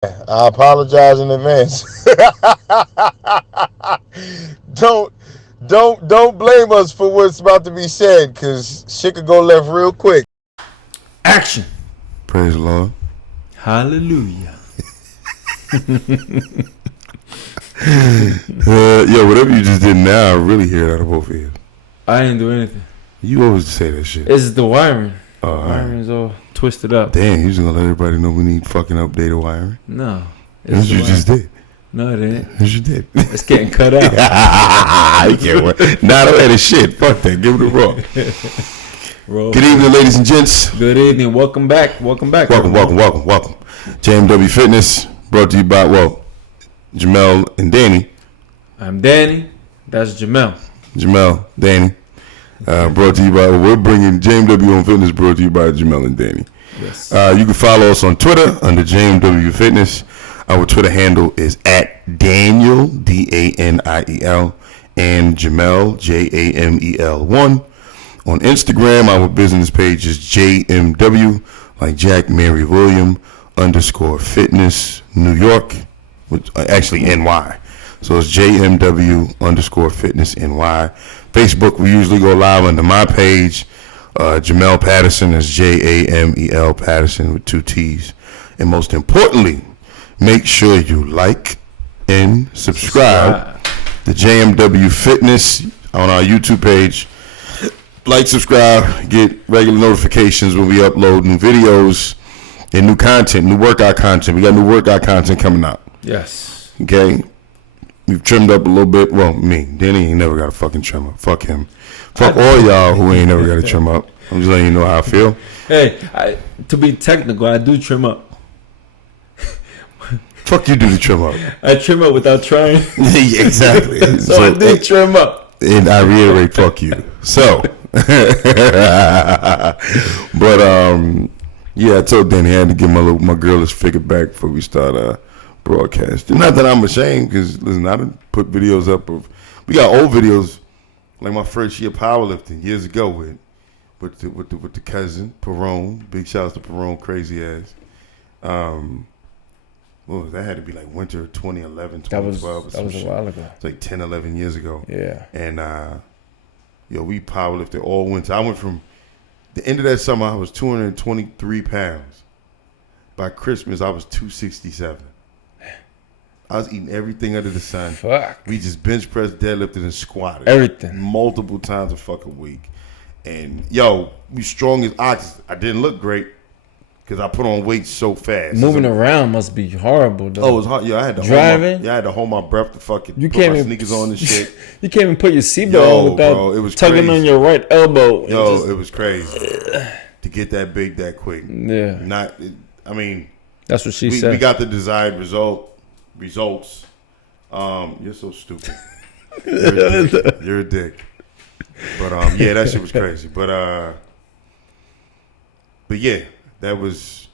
I apologize in advance. don't don't blame us for what's about to be said, cause shit could go left real quick. Action. Praise the Lord. Hallelujah. Yo, whatever you just did now, I really hear it out of both ears. I didn't do anything. You always say that shit. It's the wiring. Oh, The all right. wiring's all twisted up. Damn, you just gonna let everybody know we need fucking updated wiring? No. That's It's what the you just wiring. did. No, it ain't. That's what you did. It's getting cut out. You can't wait. Nah, don't let it shit. Fuck that. Give it a rock. Roll. Good evening, ladies and gents. Good evening. Welcome back. Welcome back. Welcome. JMW Fitness, brought to you by, Jamel and Danny. I'm Danny. That's Jamel. Jamel, Danny. Brought to you by, we're bringing JMW on Fitness, brought to you by Jamel and Danny. Yes. You can follow us on Twitter under JMW Fitness. Our Twitter handle is at Daniel, Daniel, and Jamel, Jamel1. On Instagram, our business page is JMW, like Jack Mary William _fitness New York, which actually NY. So it's JMW _fitness NY. Facebook, we usually go live under my page. Jamel Patterson is Jamel Patterson with 2 T's. And most importantly, make sure you like and subscribe to JMW Fitness on our YouTube page. Like, subscribe, get regular notifications when we upload new videos and new content, new workout content. We got new workout content coming out. Yes. Okay? We've trimmed up a little bit. Well, me. Danny ain't never got a fucking trim up. Fuck him. Fuck all y'all who ain't never got a trim up. I'm just letting you know how I feel. Hey, to be technical, I do trim up. Fuck you do the trim up. I trim up without trying. Yeah, exactly. So I do trim up. And I reiterate, fuck you. So, but yeah, I told Danny I had to get my girlish figure back before we start broadcasting. Not that I'm ashamed, because listen, I done put videos up of, we got old videos like my first year powerlifting years ago with the cousin Perone. Big shouts to Perone, crazy ass. What was that? Had to be like winter 2011, 2012. That was a while ago. It's like 10, 11 years ago. Yeah. And we powerlifted all winter. I went from the end of that summer, I was 223 pounds. By Christmas, I was 267. I was eating everything under the sun. Fuck. We just bench pressed, deadlifted, and squatted. Everything. Multiple times a fucking week. And, we strong as oxen. I didn't look great because I put on weight so fast. Moving around must be horrible, though. Oh, it was hard. Yeah, I had to driving. I had to hold my breath to fucking You put can't my even, sneakers on and shit. You can't even put your seatbelt on without bro, it was tugging crazy. on your right elbow. It was crazy to get that big that quick. Yeah. That's what she said. We got the desired results. You're so stupid. You're a dick. But yeah, that shit was crazy. But yeah, that was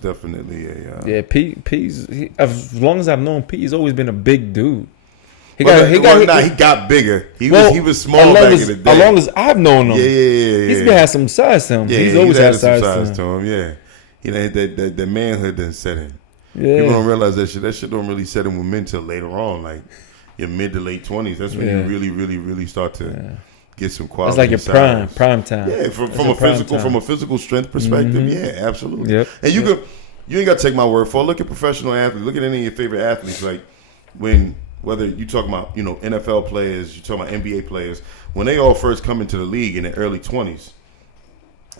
definitely a yeah. P's as long as I've known P, he's always been a big dude. He got bigger. He was small back in the day. As long as I've known him, yeah. He's been had some size to him. Yeah, he's always had some size to him. Yeah, that manhood didn't set in. Yeah, people don't realize that shit. That shit don't really set in with men till later on, like your mid to late 20s. That's when you really, really, really start to get some quality. It's like your prime time. Yeah, from a physical strength perspective. Yeah, absolutely. Yep. And you ain't got to take my word for it. Look at professional athletes. Look at any of your favorite athletes. Like whether you talk about NFL players, you talk about NBA players, when they all first come into the league in their early 20s.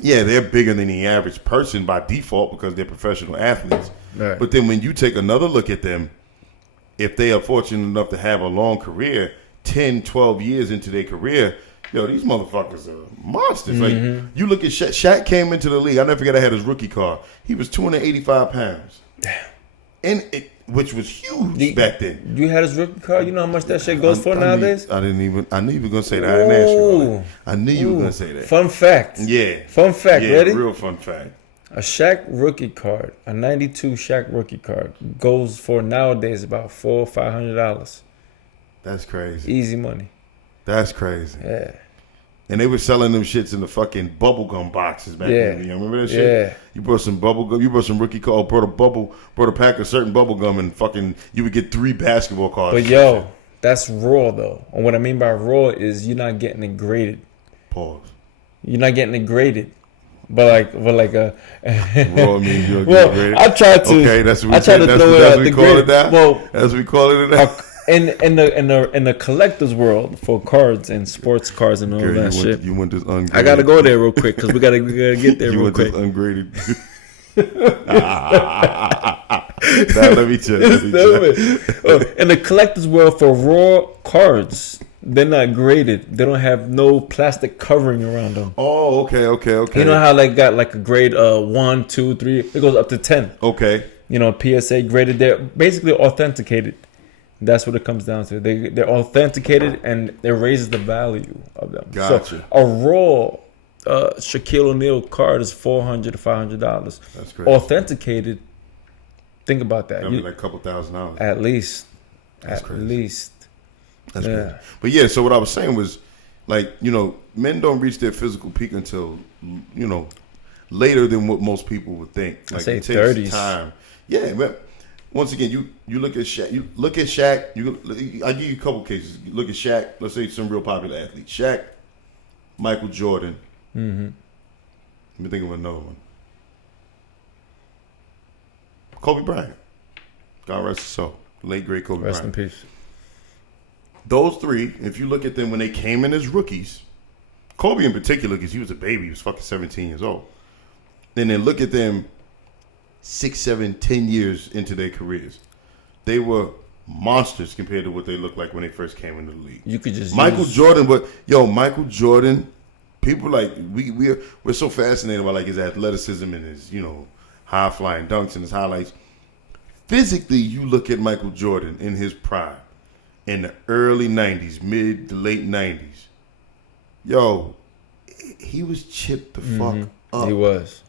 Yeah, they're bigger than the average person by default because they're professional athletes. Right. But then when you take another look at them, if they are fortunate enough to have a long career, 10, 12 years into their career, these motherfuckers are monsters. Mm-hmm. Like, you look at Shaq. Shaq came into the league. I never forget I had his rookie card. He was 285 pounds. Damn. Which was huge back then. You had his rookie card? You know how much that shit goes for nowadays? I knew you were going to say that. I didn't ask you. I knew you were going to say that. Fun fact. Yeah. Fun fact. Yeah, ready? Real fun fact. A Shaq rookie card, a 92 Shaq rookie card, goes for nowadays about $400 or $500. That's crazy. Easy money. That's crazy. Yeah. And they were selling them shits in the fucking bubblegum boxes back then. You remember that shit? Yeah. You brought some bubblegum, you brought some rookie card, brought a pack of certain bubblegum, and fucking you would get 3 basketball cards. But yo, that's raw though. And what I mean by raw is you're not getting it graded. Pause. You're not getting it graded. But like a raw means you're well, graded. I tried to. Okay, that's what we, I tried to throw it out the graded. Well, that's what we call it now. In the collector's world for cards and sports cards and all that shit. You want this ungraded? I gotta go there real quick because we gotta get there real quick. You want this ungraded? Now let me check. In the collector's world for raw cards, they're not graded. They don't have no plastic covering around them. Oh, okay. You know how like got like a grade 1, 2, 3. It goes up to 10. Okay. You know, PSA graded. They're basically authenticated. That's what it comes down to. They're authenticated and it raises the value of them. Gotcha. So a raw Shaquille O'Neal card is $400 to $500. That's great. Authenticated. Think about that. That'd be like a couple $1,000. At least. That's at crazy. least. That's crazy. But yeah, so what I was saying was, like, you know, men don't reach their physical peak until, you know, later than what most people would think. Like, I say it takes 30s. time. Yeah, but once again, you look at Shaq. You look at Shaq. I give you a couple cases. You look at Shaq. Let's say some real popular athletes. Shaq, Michael Jordan. Mm-hmm. Let me think of another one. Kobe Bryant. God rest his soul. Late great Kobe Rest Bryant. in peace. Those three, if you look at them when they came in as rookies, Kobe in particular, because he was a baby, he was fucking 17 years old. And then look at them 6, 7, 10 years into their careers. They were monsters compared to what they looked like when they first came into the league. You could just Michael Jordan, but Michael Jordan, people like we're so fascinated by like his athleticism and his, you know, high flying dunks and his highlights. Physically, you look at Michael Jordan in his prime in the early 90s, mid to late 90s. Yo, he was chipped the fuck up. He was.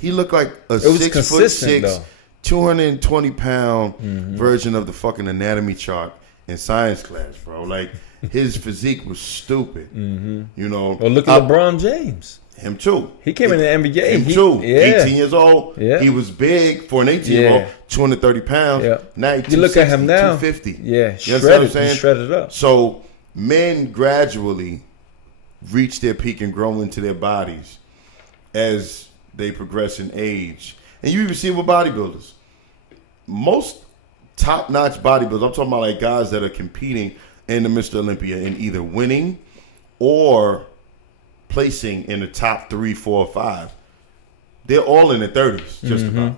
He looked like a 6'6", 220-pound version of the fucking anatomy chart in science class, bro. Like, his physique was stupid. You know. Well, look at LeBron James. Him too. He came in the NBA. Him too. Yeah. 18 years old. Yeah. He was big for an 18-year-old. 230 pounds. Yeah. Now you look at him now. 250. Yeah. You know what I'm saying? He shredded up. So men gradually reach their peak and grow into their bodies as they progress in age. And you even see it with bodybuilders. Most top-notch bodybuilders, I'm talking about like guys that are competing in the Mr. Olympia and either winning or placing in the top 3, 4, or 5. They're all in their 30s, just about.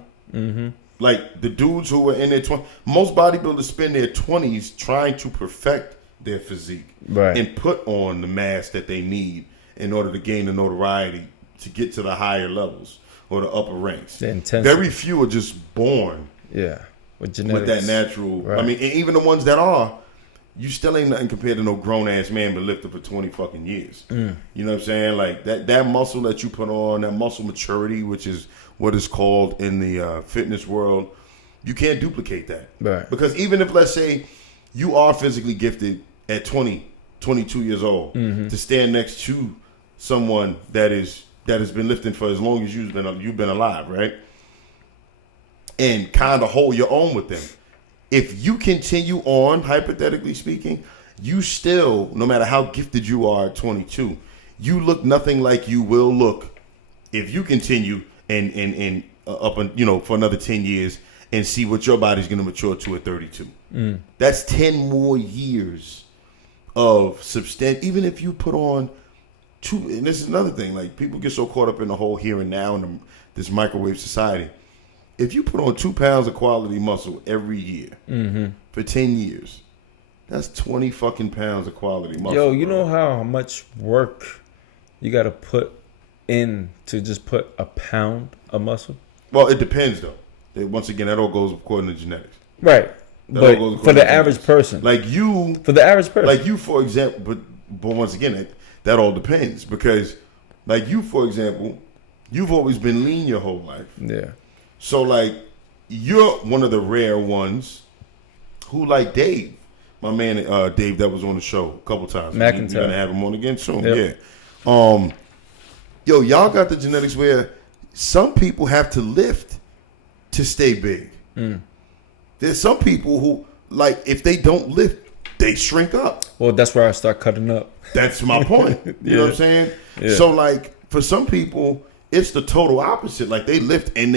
Like the dudes who were in their 20s. Most bodybuilders spend their 20s trying to perfect their physique and put on the mass that they need in order to gain the notoriety to get to the higher levels or the upper ranks. The intensity. Very few are just born with genetics. with that natural. I mean, and even the ones that are, you still ain't nothing compared to no grown ass man been lifted for 20 fucking years. You know what I'm saying? Like that muscle that you put on, that muscle maturity, which is what is called in the fitness world, you can't duplicate that. Right. Because even if, let's say, you are physically gifted at 20, 22 years old, to stand next to someone that has been lifting for as long as you've been alive, right? And kind of hold your own with them. If you continue on, hypothetically speaking, you still, no matter how gifted you are at 22, you look nothing like you will look if you continue and up, you know, for another 10 years and see what your body's going to mature to at 32. That's 10 more years of substance. Even if you put on and this is another thing, like people get so caught up in the whole here and now in this microwave society. If you put on 2 pounds of quality muscle every year for 10 years, that's 20 fucking pounds of quality muscle. Yo, you know how much work you got to put in to just put a pound of muscle? Well, it depends, though. Once again, that all goes according to genetics. Right. But for the average person. Like you. For the average person. Like you, for example, but once again, that all depends. Because, like you, for example, you've always been lean your whole life. Yeah. So, like, you're one of the rare ones who, like Dave, My man Dave that was on the show a couple times. McIntyre. We're gonna have him on again soon. Yep. Yeah. Yo, y'all got the genetics where some people have to lift to stay big. There's some people who, like, if they don't lift, they shrink up. Well, that's where I start cutting up. That's my point. You know what I'm saying? Yeah. So, like, for some people, it's the total opposite. Like, they lift and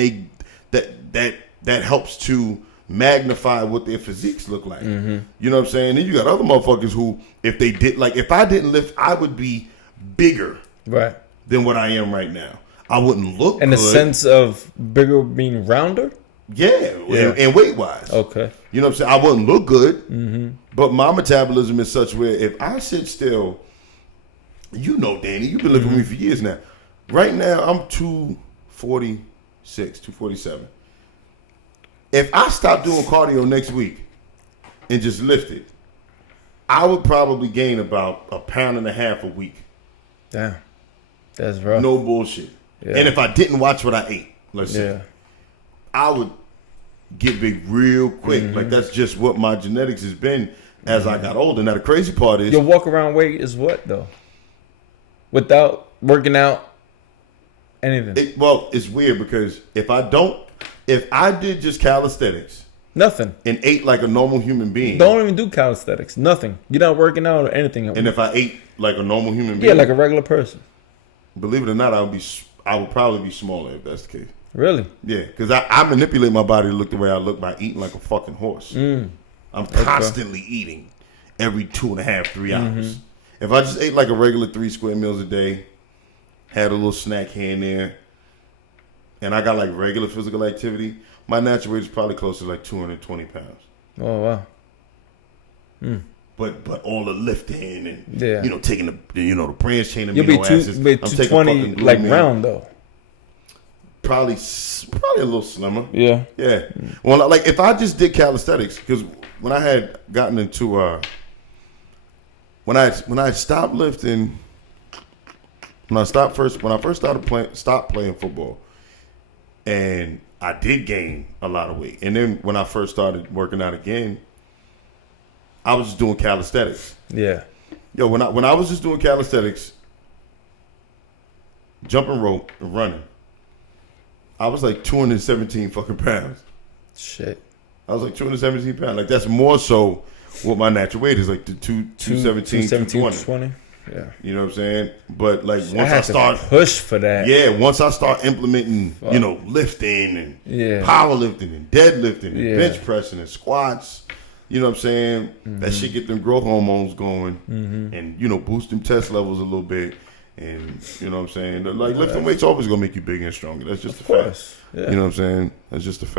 that helps to magnify what their physiques look like. You know what I'm saying? Then you got other motherfuckers who, if I didn't lift, I would be bigger Right. than what I am right now. I wouldn't look In good. the sense of bigger being rounder? Yeah. And weight wise. Okay. You know what I'm saying? I wouldn't look good, but my metabolism is such where if I sit still, you know, Danny, you've been living with me for years now. Right now, I'm 246, 247. If I stop doing cardio next week and just lift it, I would probably gain about 1.5 pounds a week. Damn. That's rough. No bullshit. Yeah. And if I didn't watch what I ate, let's say, I would get big real quick. Like, that's just what my genetics has been as I got older. Now, the crazy part is... Your walk around weight is what, though? Without working out, anything? It's weird because if I did just calisthenics Nothing. and ate like a normal human being... Don't even do calisthenics. Nothing. You're not working out or anything. And if I ate like a normal human being... Yeah, like a regular person. Believe it or not, I would probably be smaller if that's the case. Really? Yeah, because I manipulate my body to look the way I look by eating like a fucking horse. I'm constantly eating every 2.5, 3 hours. If I just ate like a regular 3 square meals a day, had a little snack here and there, and I got like regular physical activity, my natural weight is probably close to like 220 pounds. Oh, wow. But all the lifting and Yeah. taking the the branch chain amino You'll be acids. I'm taking 220 fucking Blue like Meal. round, though. Probably a little slimmer. Yeah. Yeah. Well, like if I just did calisthenics, because when I had gotten into when I stopped lifting, when I first stopped playing football, and I did gain a lot of weight, and then when I first started working out again, I was just doing calisthenics. Yeah. Yo, when I was just doing calisthenics, jumping rope and running, I was like 217 fucking pounds. Shit. I was like 217 pounds. Like, that's more so what my natural weight is, like the 217, 220. Yeah. You know what I'm saying? But like once I I start push for that. once I start implementing, lifting and powerlifting and deadlifting and bench pressing and squats, you know what I'm saying? That shit get them growth hormones going and boost them test levels a little bit. And you know what I'm saying? Like, lifting weights always gonna make you bigger and stronger. That's just a fact. Yeah. You know what I'm saying? That's just a fact.